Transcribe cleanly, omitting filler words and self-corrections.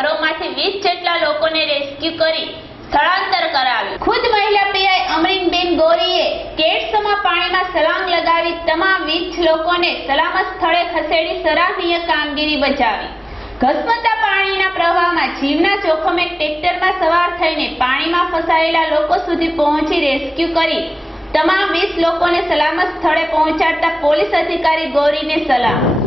ઘરોમાંથી 20 જેટલા લોકોને રેસ્ક્યુ કરી સ્થળાંતર કરાવ્યું। ખુદ મહિલા પીઆઈ અમરીનબેન ગોરીએ કેડસમાં પાણીમાં છલાંગ લગાવી તમામ 20 લોકોને સલામત સ્થળે ખસેડી સરાહનીય કામગીરી બજાવી। ઘસમતા પાણીના પ્રવાહમાં જીવના જોખમે ટ્રેક્ટરમાં સવાર થઈને પાણીમાં ફસાયેલા લોકો સુધી પહોંચી રેસ્ક્યુ કરી તમામ 20 લોકોને સલામત સ્થળે પહોંચાડતા પોલીસ અધિકારી ગોરીને સલામ।